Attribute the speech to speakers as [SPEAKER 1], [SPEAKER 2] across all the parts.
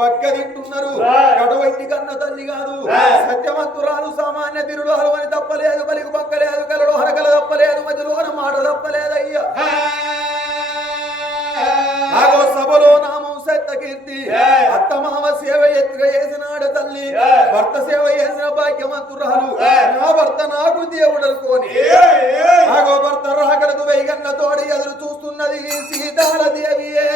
[SPEAKER 1] పక్క తింటున్నారు. కడవైటి కన్న తల్లి కాదు. సత్యవంతురాలు సామాన్య తిరుడు హలవని తప్పలేదు బలికి పక్కలేదు కలడు హరకల తప్పలేదు మధ్యలోన మాట తప్పలేదయ్యా ఆగో సభలో నామం సత్య కీర్తి. అత్తమామ సేవ ఎత్తుగా చేసినాడు తల్లి. భర్త సేవ చేసిన భాగ్యవంతురాలు. నా భర్త నాకు దేవుడు అనుకోని ఆగో భర్త రాకడకు వెయ్యన్న తోడి ఎదురు చూస్తున్నది సీతాల దేవియే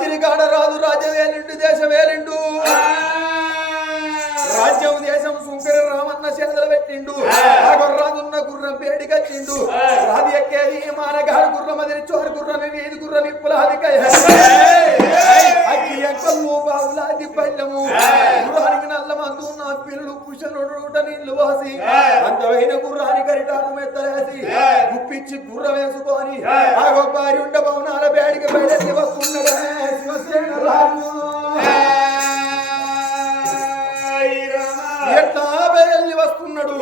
[SPEAKER 1] కత్తిరికాడ రాజు రాజ్యవేలిండు దేశవేలిండు. రాజ్యం దేశం సుంకరి రామన్న చేతులు పెట్టిండు. ఆ. గుర్రాదున్న గుర్రం పేడి కట్టిండు. రాది ఎక్కేది మానగాడు గుర్రం అదిరి చోరు గుర్రం వీధి గుర్రం నిప్పుల అదికై నీళ్ళు వాసి. అందమైన గుర్రాని కరిటాకు మెత్తలేసి. గుప్పిచ్చి గుర్రం వేసుకొని. ఆ గొప్పారి ఉండ భవనాల బేడికి బయలుదేరి వస్తున్నాడే శివసేన రాజు. ఎట్లా బయల్లి వస్తున్నాడు?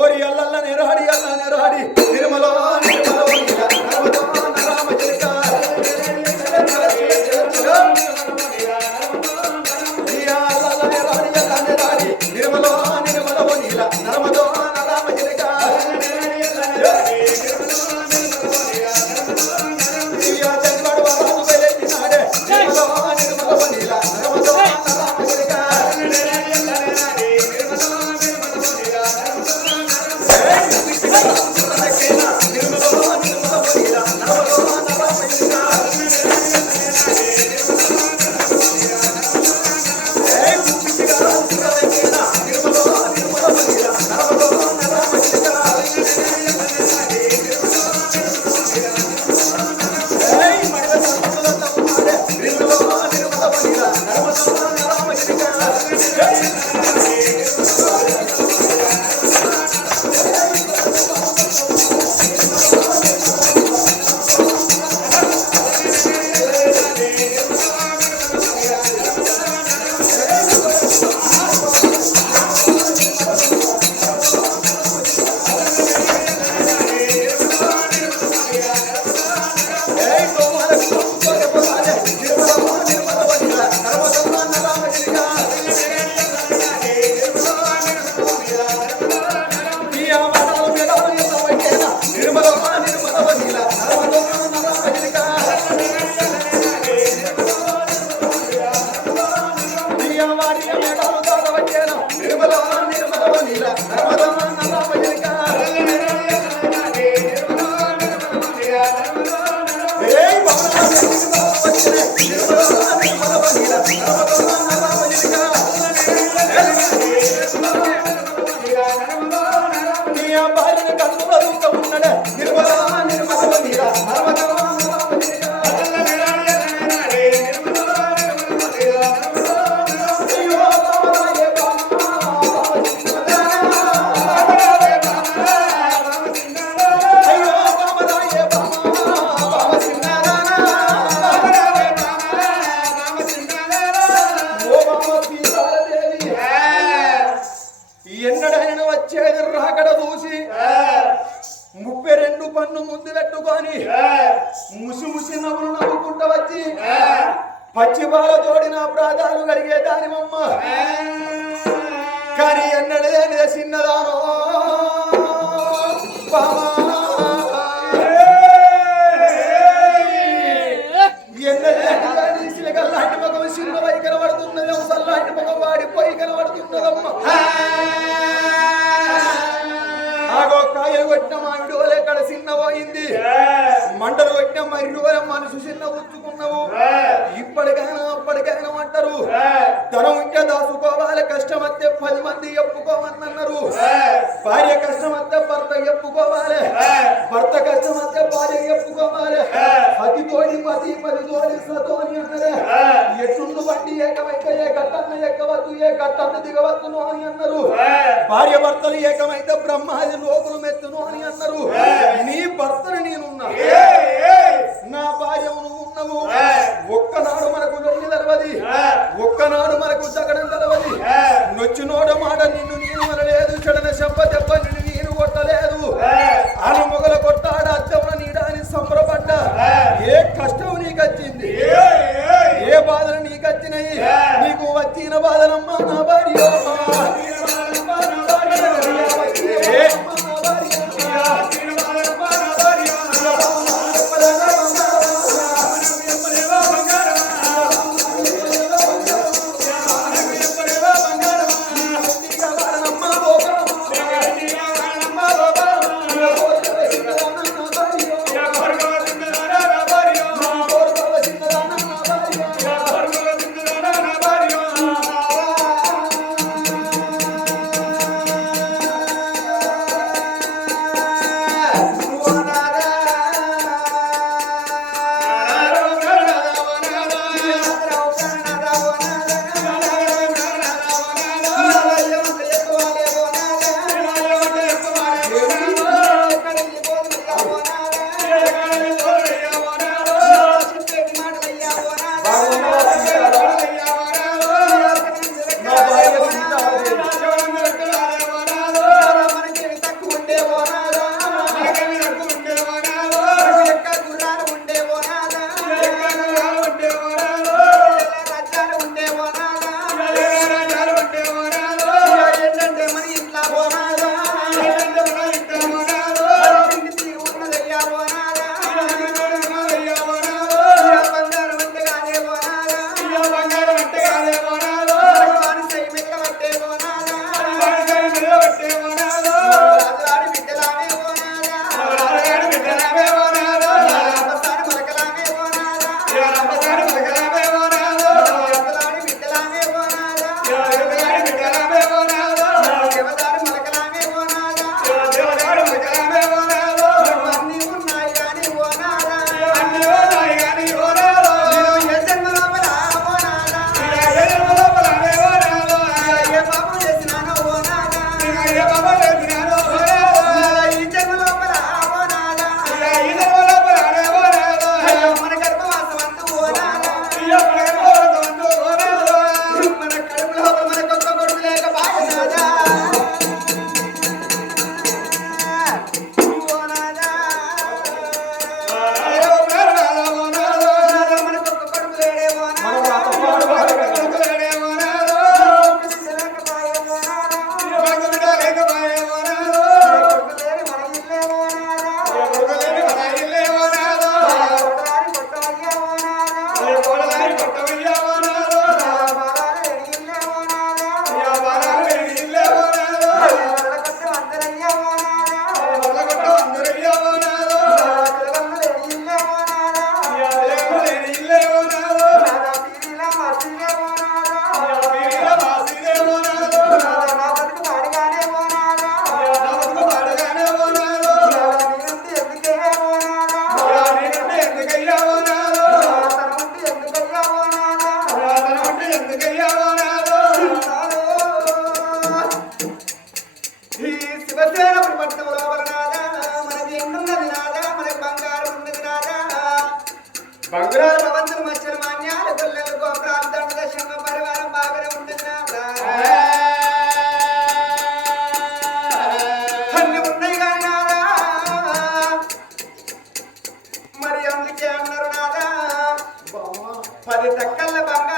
[SPEAKER 1] ఓరి అల్లల్ల నెరాడి అల్ల నెరాడి నిర్మల నిర్మల నవ్వుకుంటూ వచ్చి పచ్చి బాల తోడిన ప్రాధాలు కడిగే దానిమమ్మ కానీ ఎన్నడేనే చిన్నదానో. కనబడుతున్నది సల్లాంటి వాడిపోయి కనబడుతున్నదమ్మ. ఆగో కాయలు కొట్టిన మామిడి ఓలే కడ చిన్న పోయింది. మంటలు కొట్టిన మరి మనసు చిన్న ఉచ్చుకున్నావు ఇప్పటికైనా అప్పటికైనా అంటారు. ధనం ఉంటే దాచుకోవాలి కష్టం వస్తే పది మంది ఎప్పుకోమన్నారు భార్య కష్టం వస్తే భర్త ఎప్పుకోవాలి భర్త కష్టం వస్తే భార్య ఎప్పుకోవాలి పది తోడి పది పది తోడి సతోని అన్నదే. ఎట్టుండు బట్టి ఏకమైతే ఏ గట్టన్న ఎక్కవద్దు ఏ గట్టన్న దిగవద్దును అని అన్నారు. భార్య భర్తలు ఏకమైతే బ్రహ్మాది లోకులు మెత్తును అని అన్నారు. నీ భర్తని నేనున్నా. నా భార్య నువ్వు ఉన్నావు. ఒక్కనాడు మనకు లొల్లి తెలవది. ఒక్కనాడు మనకు జగడం తెలవది. నొచ్చినోడ మాట నిన్ను నిన్ను అనలేదు దెబ్బ నిన్ను నేను కొట్టలేదు. అను మొగల కొట్టాడ అద్దమున నీడాని సంబరపడ్డ. ఏ. కష్టం నీకు
[SPEAKER 2] ఏ బాధలు నీకు నీకు వచ్చిన బాధలమ్మా పది తక్కల బంగారు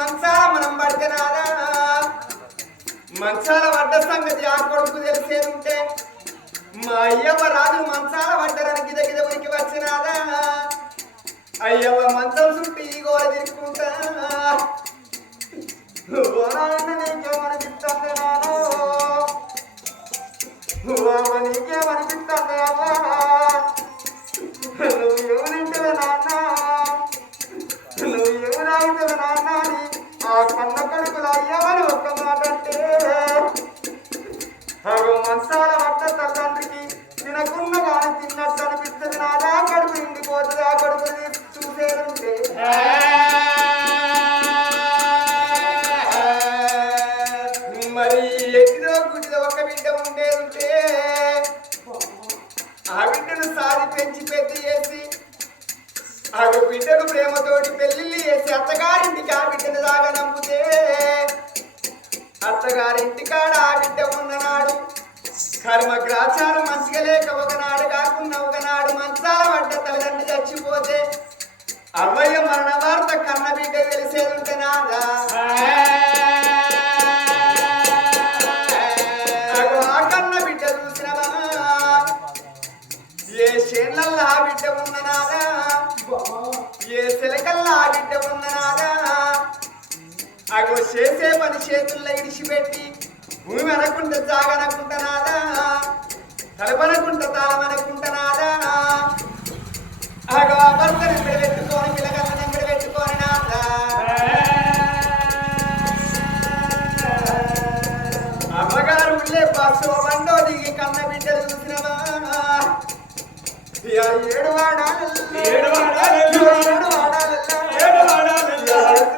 [SPEAKER 2] మంచాల మనం పడితే మంచాల పడ్డ సంగతి ఆ కొడుకు తెలిసేనుంటే మా అయ్యవ రాజు మంచాల పడ్డడానికి దగ్గర ఉనికి వచ్చినాదా అయ్యవ మంచం చుట్టూ ఈ గోర తీసుకుంటా నీకేమనిపిస్తుంది
[SPEAKER 3] అమ్మా బిడ్డ ఉన్ననారా ఏ సిలకల్లా బిడ్డ ఉన్ననారా? అగో చేసే పని చేతుల్లో ఇడిచిపెట్టి భూమి అనకుంటే జాగనకుంటనాదా తలపనకుంట తాళమనకుంటనాదా అగో భర్తను పెట్టుకొని పిల్లగలను పెట్టుకొని నాదా అమ్మగారు ఉండే బస్సు ఏడు వాడాలి
[SPEAKER 4] ఏడు వాడాలి
[SPEAKER 3] ఏడు
[SPEAKER 2] వాడాలి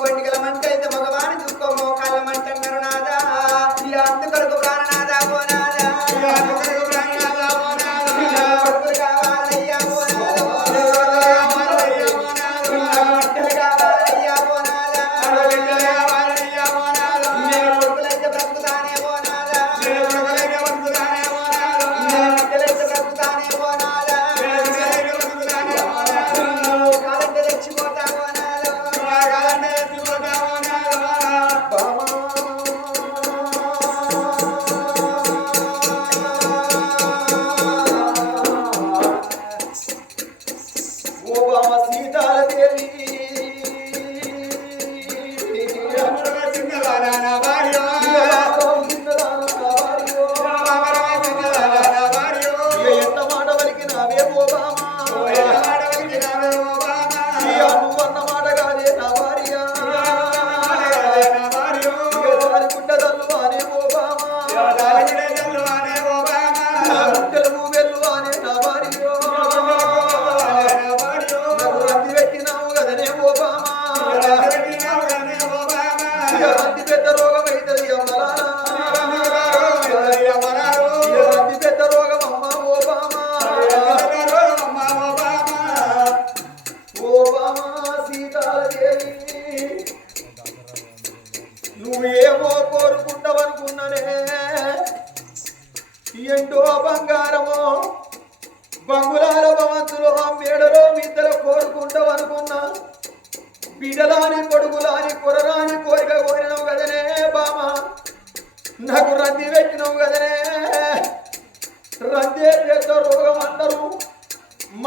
[SPEAKER 2] going to get a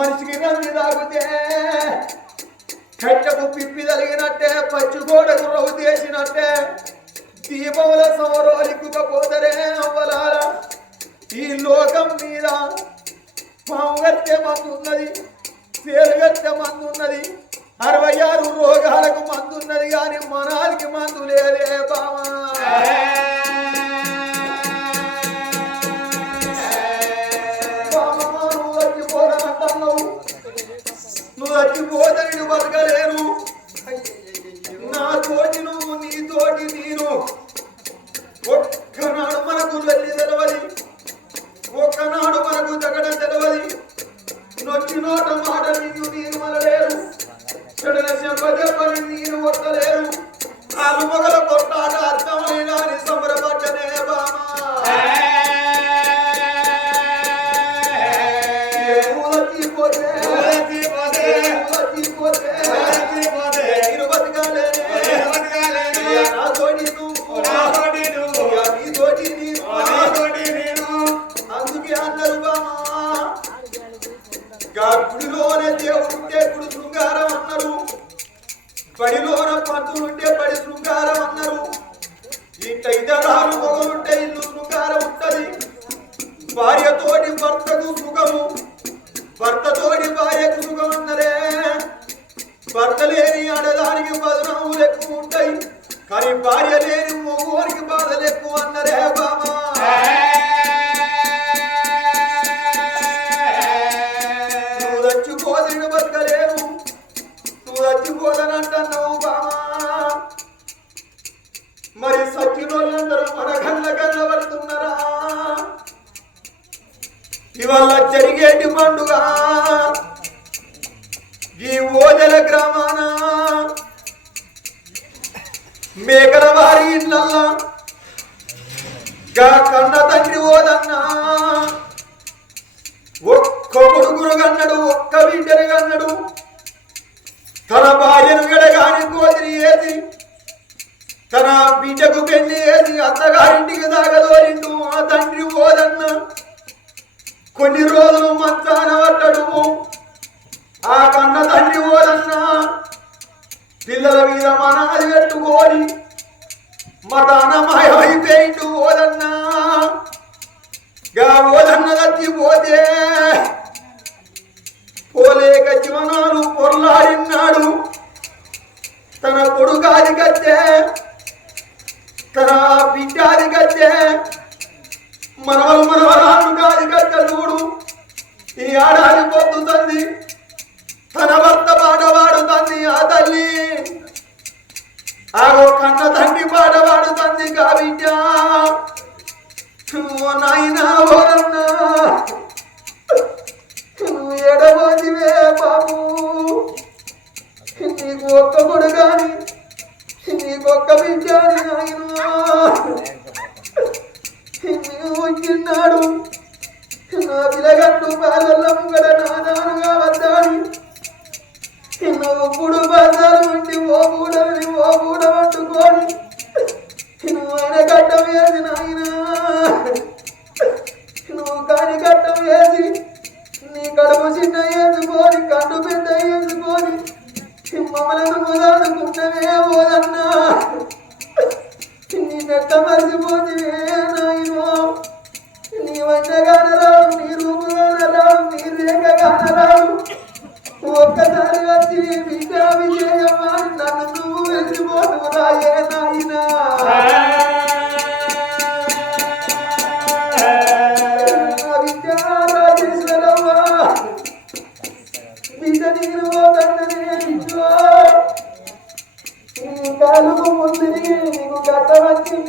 [SPEAKER 2] మనిషికి నల్లి తాగుతే కట్టకు పిప్పి తలిగినట్టే పచ్చిగోడకు రవ్వు తీసినట్టే
[SPEAKER 1] దీపముల సమరోలిక్కుకపోతరే అవ్వలాల ఈ లోకం మీద పాము కడితే మందు ఉన్నది తేలు మందు ఉన్నది అరవై ఆరు రోగాలకు మందు ఉన్నది కానీ మనాలకి మందు లేదే బావా. నువ్వు చచ్చిపోతే నేను గా గుడిలోనే దేవుడు ఉంటే గుడి శృంగారం అన్నారు. బడిలోన పంతులు ఉంటే బడి శృంగారం అన్నారు. ఇంత ఇతరాలు మొగలుంటే ఇల్లు శృంగారం ఉంటది. భార్యతోటి భర్తకు సుఖము భర్తతోటి భార్యకు సుఖం అన్నరే భర్త లేని ఆడదానికి బదనాములు ఎక్కువ ఉంటాయి. కానీ భార్య లేని మగవానికి బాధలు ఎక్కువ అన్నరే బాబా. వల్ల జరిగేటి పండుగ. ఈ ఓదెల గ్రామాన మేకల వారి ఇళ్ళల్లా గా కన్న తండ్రి ఓదన్నా ఒక్క కొడుకును కన్నడు ఒక్క బిడ్డను కన్నడు తన భార్యను విడగాని కోతిని ఏది తన బిడ్డకు పెళ్ళి ఏది అత్తగారింటికి దాగదోరిండు ఆ తండ్రి ఓదన్నా. కొన్ని రోజులు మొత్తం ఆగో కన్న తండ్రి పాట పాడుతుంది కా ఓ నాయన కడుపు చిన్న వేసుకొని కట్టు పెద్ద వేసుకొని మమ్మలను ముదాదుకుంటవే పోదన్నా నీ నెట్ట మరిచిపోతివే నాయనో. నీ వంటగాన రావు నీ రూపుగాన రావు నీ రేఖగాన రావు ఒక్కసారి వచ్చి బిడ్డ విజయమ్మ నన్ను నువ్వు వెళ్ళిపోతువు రాయే నాయనా.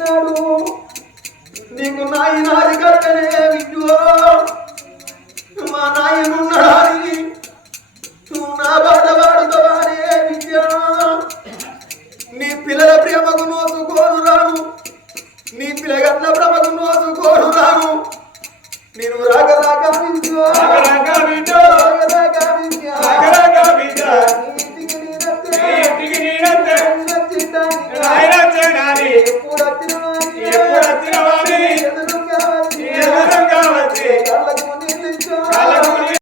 [SPEAKER 1] ಮಾಡಿದಳು